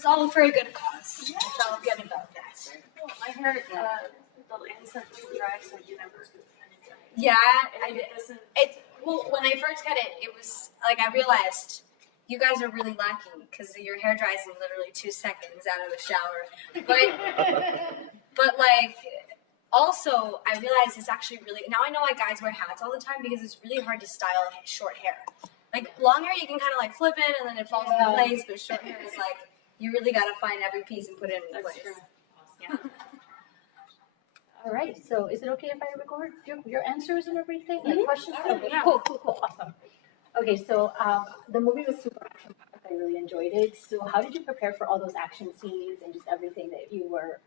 was all for a good cause. Yeah. It's all good about that. Well, I heard the insect too dry, so you never. Yeah, well, when I first got it, it was like I realized you guys are really lucky because your hair dries in literally 2 seconds out of the shower. But like, also I realized it's actually really, now I know why guys wear hats all the time because it's really hard to style short hair. Like long hair, you can kind of like flip it and then it falls into place, but short hair is like, you really got to find every piece and put it in place. True. Yeah. All right, so is it okay if I record your answers and everything? Like questions? Okay, Yeah. cool, awesome. Okay, so the movie was super action-packed. I really enjoyed it. So how did you prepare for all those action scenes and just everything that you were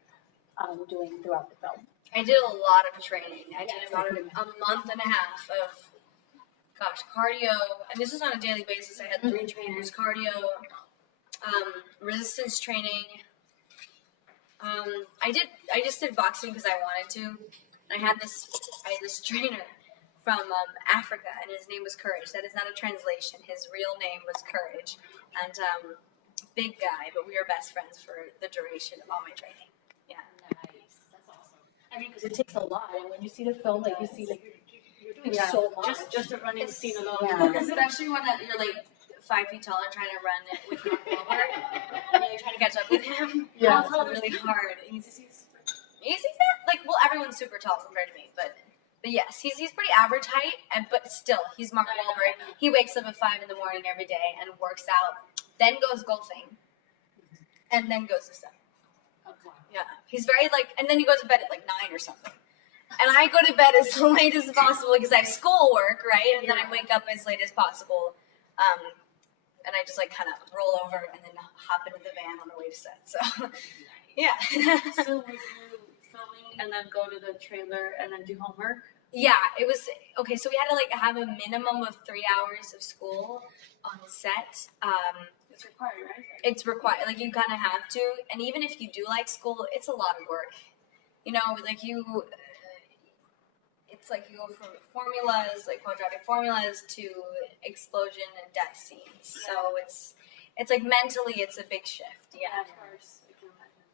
doing throughout the film? I did a lot of training. I did about a month and a half of, cardio. And this was on a daily basis. I had 3 trainers, cardio, resistance training. I just did boxing because I wanted to. I had this trainer from Africa, and his name was Courage. That is not a translation. His real name was Courage, and big guy. But we were best friends for the duration of all my training. Yeah. Nice, that's awesome. I mean, because it takes a lot, and when you see the film, like you see, like you're doing so much. Just a running scene alone. Yeah. Especially when you're like 5 feet tall and trying to run it with your Robert, and you're trying to catch up with him. Yeah. It's really hard. He's not like, well, everyone's super tall compared to me, but yes, he's pretty average height, but still, he's Mark Wahlberg. He wakes up at 5 in the morning every day and works out, then goes golfing, and then goes to 7. Yeah, he's very and then he goes to bed at 9 or something. And I go to bed as late as possible because I have schoolwork, right? And then I wake up as late as possible. And I just kind of roll over and then hop into the van on the way to set. So, yeah. So were you filming and then go to the trailer and then do homework? Yeah, it was, okay, so we had to have a minimum of 3 hours of school on the set. It's required, right? It's required, you kind of have to. And even if you do like school, it's a lot of work. It's you go from formulas, quadratic formulas, to explosion and death scenes. So it's mentally, it's a big shift. Yeah. Of course. I can imagine.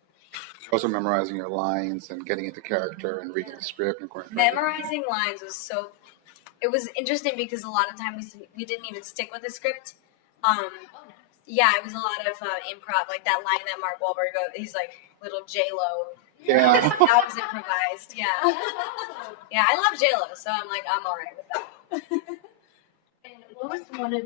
You're also memorizing your lines and getting into character and reading the script. And Memorizing lines was it was interesting because a lot of times we didn't even stick with the script. Yeah, it was a lot of improv, that line that Mark Wahlberg goes, he's little J-Lo. Yeah. That was improvised, yeah. Yeah, I love J-Lo, so I'm all right with that. And what was one of,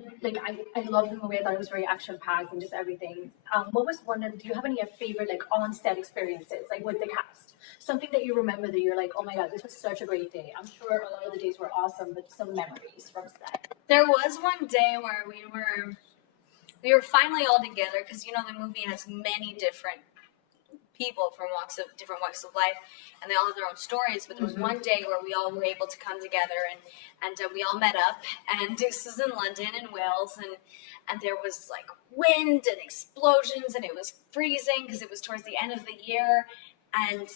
I love the movie. I thought it was very action-packed and just everything. What was do you have any favorite, on-set experiences, with the cast? Something that you remember that you're oh my God, this was such a great day. I'm sure a lot of the days were awesome, but some memories from set. There was one day where we were finally all together because, the movie has many different people from different walks of life, and they all have their own stories. But there was one day where we all were able to come together, and we all met up. And this was in London and Wales, and there was wind and explosions, and it was freezing because it was towards the end of the year, and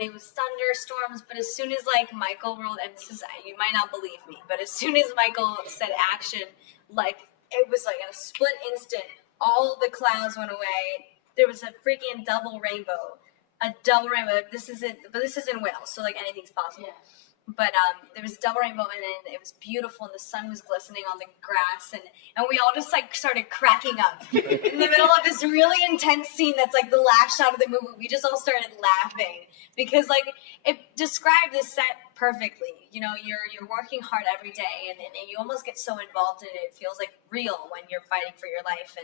it was thunderstorms. But as soon as Michael rolled, and you might not believe me, but as soon as Michael said action, it was in a split instant, all the clouds went away. There was a freaking double rainbow. This is in Wales, so anything's possible. Yeah. But there was a double rainbow, and then it was beautiful, and the sun was glistening on the grass, and we all just started cracking up in the middle of this really intense scene. That's the last shot of the movie. We just all started laughing because it described the set perfectly. You're working hard every day, and you almost get so involved in it. It feels real when you're fighting for your life,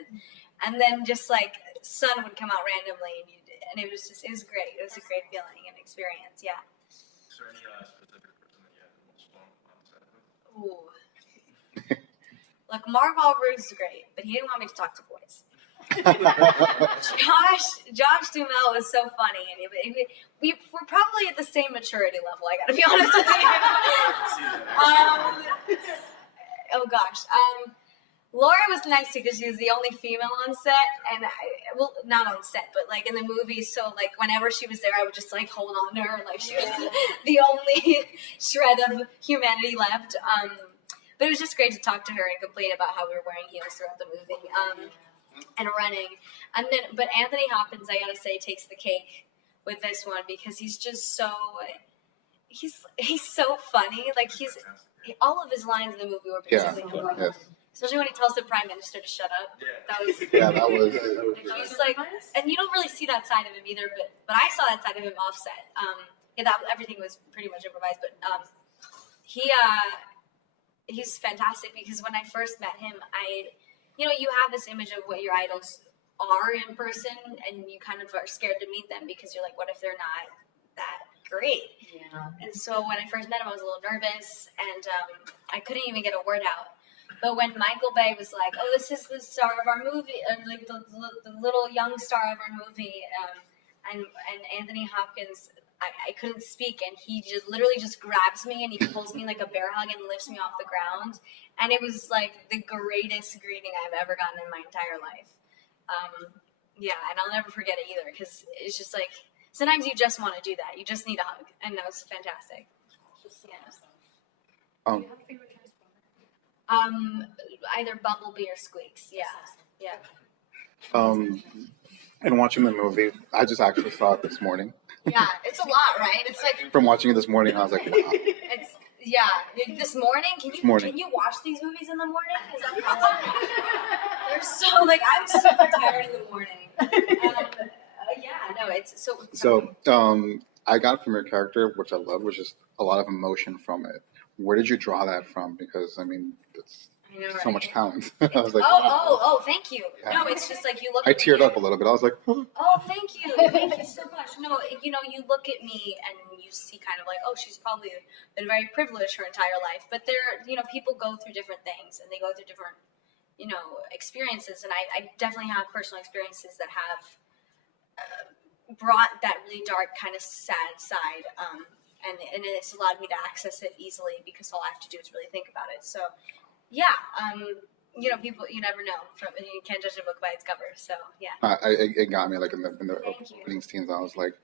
and then just sun would come out randomly, and it was great. It was a great feeling and experience. Yeah. Is there any specific person that you had the most fun on set with? Ooh. Look, Mark Wahlberg's great, but he didn't want me to talk to boys. Josh Duhamel was so funny, and we're probably at the same maturity level. I gotta be honest with you. Oh gosh. Laura was nice too because she was the only female on set, and not on set, but in the movie. So whenever she was there, I would just hold on to her, she was the only shred of humanity left. But it was just great to talk to her and complain about how we were wearing heels throughout the movie. and running. And then, but Anthony Hopkins, I gotta say, takes the cake with this one because he's just so he's so funny. Like all of his lines in the movie were Yeah. basically hilarious. Yes. Especially when he tells the prime minister to shut up. That was Yeah, that was. he's like, and you don't really see that side of him either. But I saw that side of him offset. Yeah, that everything was pretty much improvised. But he's fantastic because when I first met him, you have this image of what your idols are in person, and you kind of are scared to meet them because you're like, what if they're not that great? Yeah. And so when I first met him, I was a little nervous, and I couldn't even get a word out. But when Michael Bay was like, "Oh, this is the star of our movie," like the little young star of our movie, and Anthony Hopkins, I couldn't speak, and he literally just grabs me and he pulls me like a bear hug and lifts me off the ground, and it was like the greatest greeting I've ever gotten in my entire life. Yeah, and I'll never forget it either because it's just like sometimes you just want to do that. You just need a hug, and that was fantastic. Yeah. Do you have a favorite Transformer? Either Bumblebee or Squeaks. Yeah. And watching the movie, I just actually saw it this morning. Yeah, it's a lot, right? It's like From watching it this morning, I was like, wow. it's this morning. Can you watch these movies in the morning? Is that possible? They're so like I'm super tired in the morning. It's so. So, I got from your character, which I love, was just a lot of emotion from it. Where did you draw that from? Because I mean, it's I know, so right? much talent. I was like, Oh, thank you. Yeah. No, it's just like you look. I at teared me up a little bit. I was like, Oh, thank you so much. No, you look at me and you see kind of like, oh, she's probably been very privileged her entire life. But people go through different things and they go through different, experiences. And I definitely have personal experiences that have brought that really dark kind of sad side. And it's allowed me to access it easily because all I have to do is really think about it. So, yeah. People, you never know. You can't judge a book by its cover. So, yeah. it got me like in the opening scenes. I was like,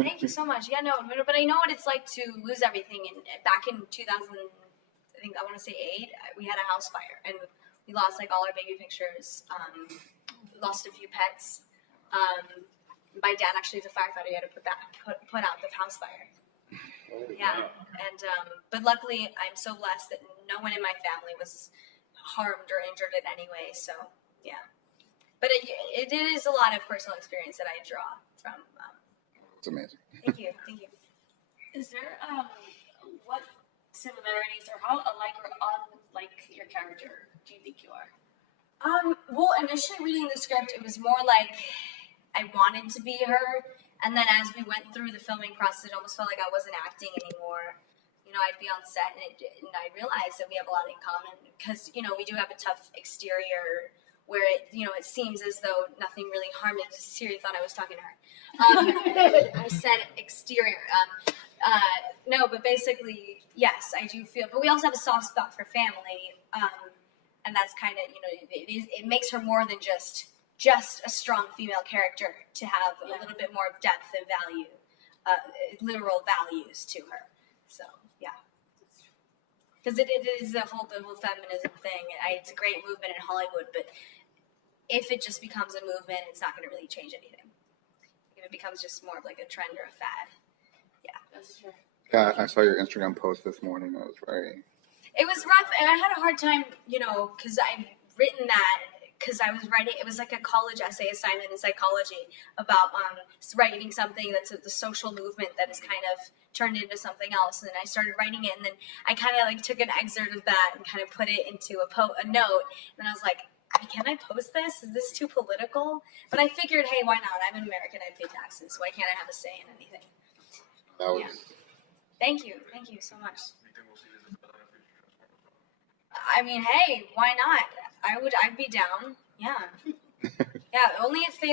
Thank you so much. Yeah, no, but I know what it's like to lose everything. And back in 2000, I want to say 8, we had a house fire and we lost like all our baby pictures. Lost a few pets. My dad actually is a firefighter. He had to put out the house fire. Yeah, and but luckily I'm so blessed that no one in my family was harmed or injured in any way. So yeah, but it is a lot of personal experience that I draw from. it's amazing. Thank you. Is there what similarities or how alike or unlike your character do you think you are? Well, initially reading the script, it was more like I wanted to be her, and then as we went through the filming process, it almost felt like I wasn't acting anymore. I'd be on set, and I realized that we have a lot in common because we do have a tough exterior where it seems as though nothing really harmed me. Siri thought I was talking to her. I said exterior. No, but basically, yes, I do feel. But we also have a soft spot for family, and that's kind of it makes her more than just a strong female character to have a little bit more depth and value, literal values to her. So yeah, because it is the whole feminism thing. It's a great movement in Hollywood, but if it just becomes a movement, it's not going to really change anything. If it becomes just more of like a trend or a fad, yeah, That's true. Yeah, I saw your Instagram post this morning. It was It was rough, and I had a hard time, because I've written that. Because I was writing, it was like a college essay assignment in psychology about writing something that's the social movement that is kind of turned into something else. And then I started writing it, and then I kind of like took an excerpt of that and kind of put it into a note. And I was like, can I post this? Is this too political? But I figured, hey, why not? I'm an American. I pay taxes. Why can't I have a say in anything? that was. Yeah. Thank you so much. You think we'll see Isabella in a future Transformers film? I mean, hey, why not? I'd be down. Yeah. Yeah, only if they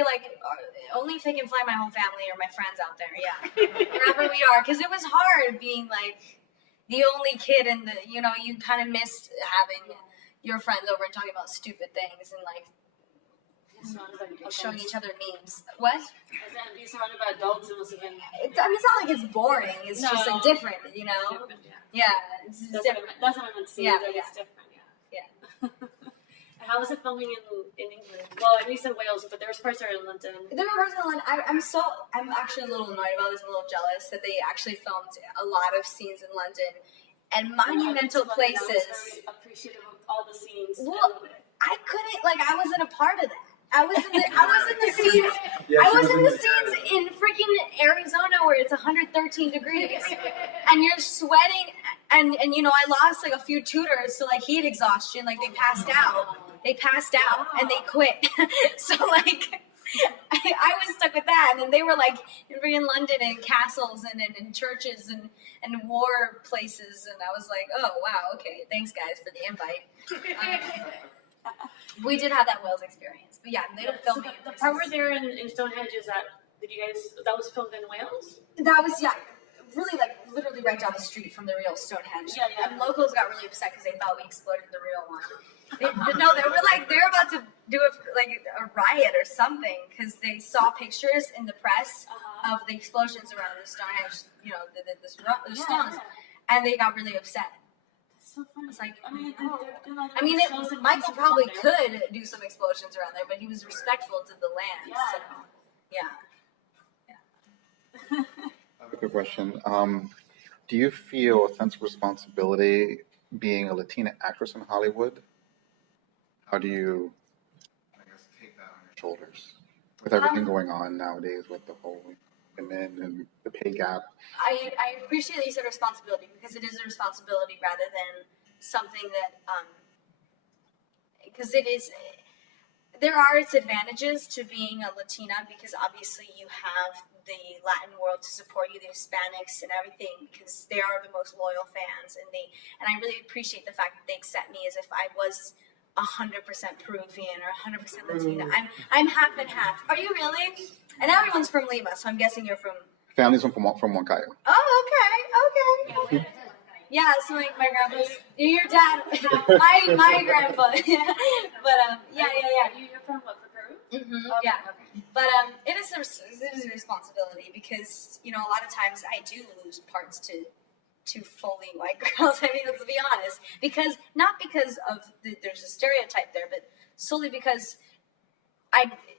can fly my whole family or my friends out there. Yeah. Wherever we are. Because it was hard being like the only kid in the, you kind of miss having your friends over and talking about stupid things and like showing each other memes. What? Being surrounded by adults, it must have been. It's not like it's boring. It's just like different, Different, Yeah, it's different. That's what I meant to say. Yeah, That yeah. it's different. Yeah. Yeah. how was it filming in England? Well, I know you said Wales, but there was parts that are in London. There were parts in London. I'm actually a little annoyed about this, and a little jealous that they actually filmed a lot of scenes in London and monumental places. I was very appreciative of all the scenes. Well, I couldn't, like, I wasn't a part of that. I was in the scenes. Yeah, I she was in the was scenes in freaking Arizona where it's 113 degrees, and you're sweating. And you know, I lost like a few tutors to like heat exhaustion. Like they passed out. And they quit. So like, I was stuck with that. And then they were like in London and castles and churches and war places. And I was like, oh wow, okay, thanks guys for the invite. We did have that Wales experience, but yeah, they don't film So it. the part where they're in Stonehenge is that that was filmed in Wales? That was really like literally right down the street from the real Stonehenge. Yeah. And locals got really upset because they thought we exploded the real one. They were like they're about to do a riot or something because they saw pictures in the press of the explosions around the Stonehenge, you know, the stones, and they got really upset. So funny. It's like, I mean, Michael probably could do some explosions around there, but he was respectful to the land. Yeah. So, yeah. I have a quick question. Do you feel a sense of responsibility being a Latina actress in Hollywood? How do you, I guess, take that on your shoulders with everything going on nowadays with the whole women and the pay gap? I appreciate that you said responsibility because it is a responsibility rather than something that, because there are its advantages to being a Latina because obviously you have the Latin world to support you, the Hispanics and everything, because they are the most loyal fans, and I really appreciate the fact that they accept me as if I was 100% Peruvian or 100% Latina. I'm half and half. Are you really? And everyone's from Lima, so I'm guessing you're from. Families from Huancayo. Oh, okay. Yeah, so like my grandpa's, your dad, my grandpa. But yeah. You're from what, Peru? Mm-hmm, yeah. But it is a responsibility because you know a lot of times I do lose parts to fully white girls. I mean, let's be honest, not because of there's a stereotype there, but solely because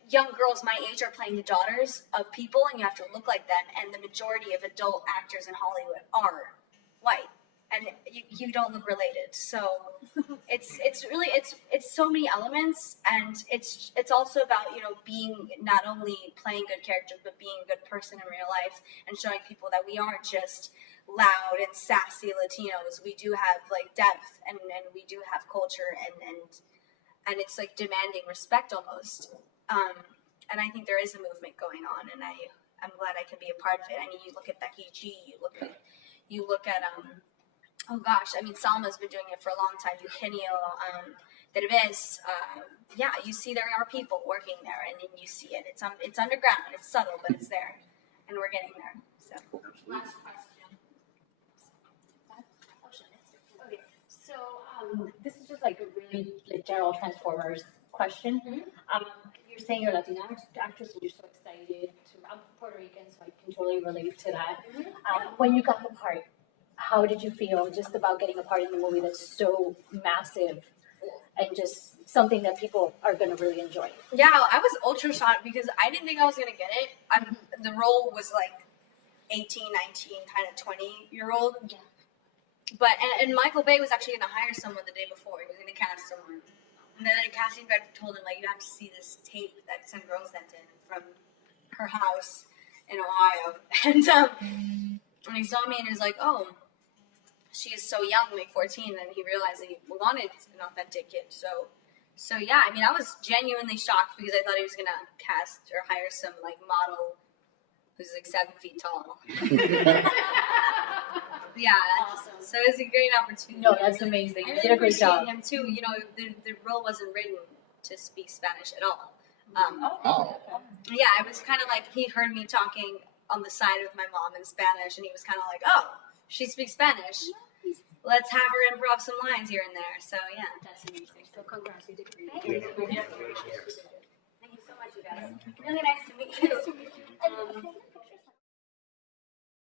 young girls my age are playing the daughters of people, and you have to look like them. And the majority of adult actors in Hollywood are white. And you don't look related, so it's really so many elements, and it's also about being not only playing good characters but being a good person in real life and showing people that we aren't just loud and sassy Latinos. We do have like depth and we do have culture and it's like demanding respect almost. And I think there is a movement going on, and I'm glad I can be a part of it. I mean, you look at Becky G, you look at oh gosh, I mean, Salma's been doing it for a long time. Eugenio Derbez, yeah, you see there are people working there, and then you see it. It's underground, it's subtle, but it's there, and we're getting there. So, last question. Okay, so this is just like a really general Transformers question. You're saying you're a Latina actress and you're so excited. I'm Puerto Rican, so I can totally relate to that. When you got the part, how did you feel just about getting a part in the movie that's so massive and just something that people are going to really enjoy? Yeah, I was ultra shocked because I didn't think I was going to get it. The role was like 18, 19, kind of 20-year-old. Yeah. But, and Michael Bay was actually going to hire someone the day before. He was going to cast someone. And then the casting director told him, like, you have to see this tape that some girl sent in from her house in Ohio. And he saw me and he was like, oh, she is so young, like 14, and he realized that he wanted an authentic kid. So yeah, I mean, I was genuinely shocked because I thought he was gonna cast or hire some like model who's like 7 feet tall. Yeah, Awesome. So it was a great opportunity. No, that's amazing. I You really did a great appreciate job. him too. You know, the role wasn't written to speak Spanish at all. Oh. Yeah, I was kind of like he heard me talking on the side with my mom in Spanish, and he was kind of like, "Oh, she speaks Spanish. Let's have her improv some lines here and there." So yeah, That's amazing. So congrats, you did great. thank you so much, you guys. Really nice to meet you.